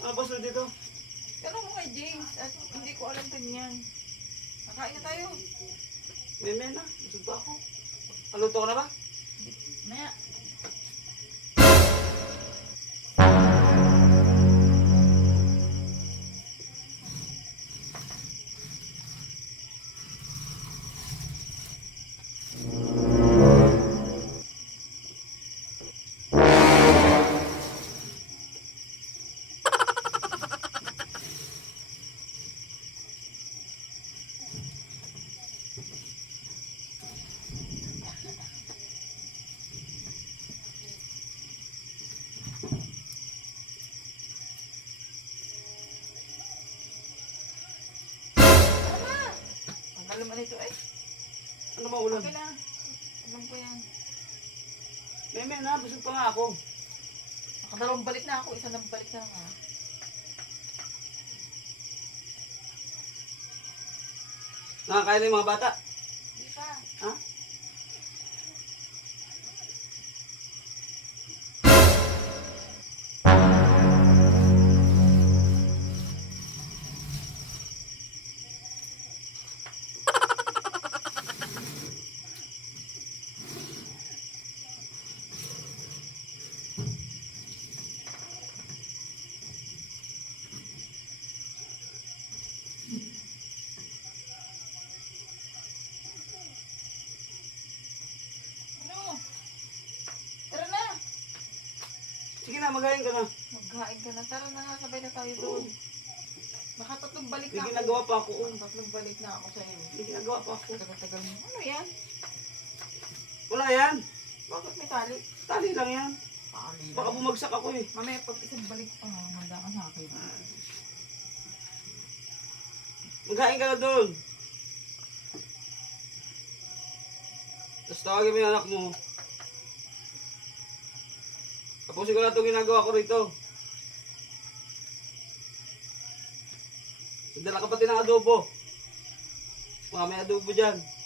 Ano ba sunod dito? Tanong mo kay James at hindi ko alam din yan. Nakain na tayo. Meme na. Busog pa ako. Aluto ka na ba? Maya. Ang kalaman nito ay. Ano ba ulan? Okay na. Alam ko yan. Meme na. Busog pa nga ako. Nakadalawang balik na ako. Isa na balik na lang ah. Nakakain na yung mga bata. Hindi pa. Ha? Sige na, magaling ka na. Maghain ka na. Tara na nga. Sabay na tayo doon. Baka tatlong balik May na ako. ginagawa pa ako. oh. Tatlong balik na ako sa'yo. May ginagawa pa ako. Tagal-tagal mo. Ano yan? Wala yan. Bakit may tali? Tali lang yan. Tali Baka bumagsak ako eh. Mamaya pag isang balik pa, manda ka sa akin. Maghain ka na doon. Tapos tawagin mo yung anak mo. Itong ginagawa ko rito. Dala ka pati ng adobo. Mga may adobo dyan.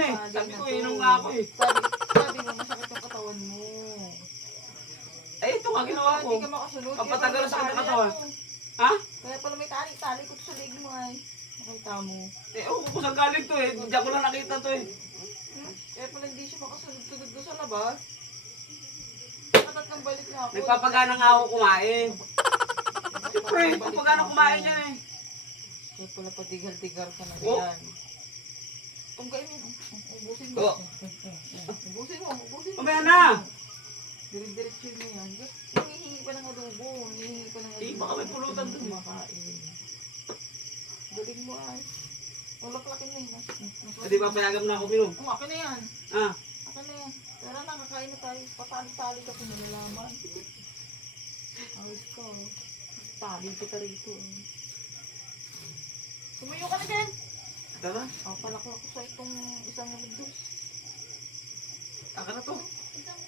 Payagan eh. Sabi ko, inom nga ako eh. Sabi, sabi mo, masakit yung katawan mo. Eh, ito nga ginawa ko. Hindi ka makasunod. kaya Papatagal pala ang may katawan. ano. Ha? Kaya pala may tali, tali ko sa leg mo ay. Nakita mo. Eh, oh, kung saan galing to eh. Diyan ko lang nakita to eh. Hmm? Kaya pala hindi siya makasunod-sunod doon sa labas. Nakatatlong balik na ako. Nagpapagana nga ako kumain. Siyempre, papagana kumain yan eh. Kaya pala padigal-digal ka na Oh. yan. Kung kayo yun, ubusin mo. Ubusin mo, ubusin mo. Mamaya na. Dire-diretso mo yan. Hinihingi pa ng adobo. Hinihingi pa ng adobo. Eh, baka may pulutan dun. Kumakain. Galing mo ay. Ulaklakin na yun. ah. Hindi pa payagan na ako minum. Oh, akin na yan. Ah, Akin na yan. Tara na, kakain na tayo. Patali-tali ka kung nalalaman. Ayos ka. oh. Tali kita rito. eh. Tumayo ka na dyan. Tara. Ah, palakla ko sa itong isang dos. Aka na to. Isang,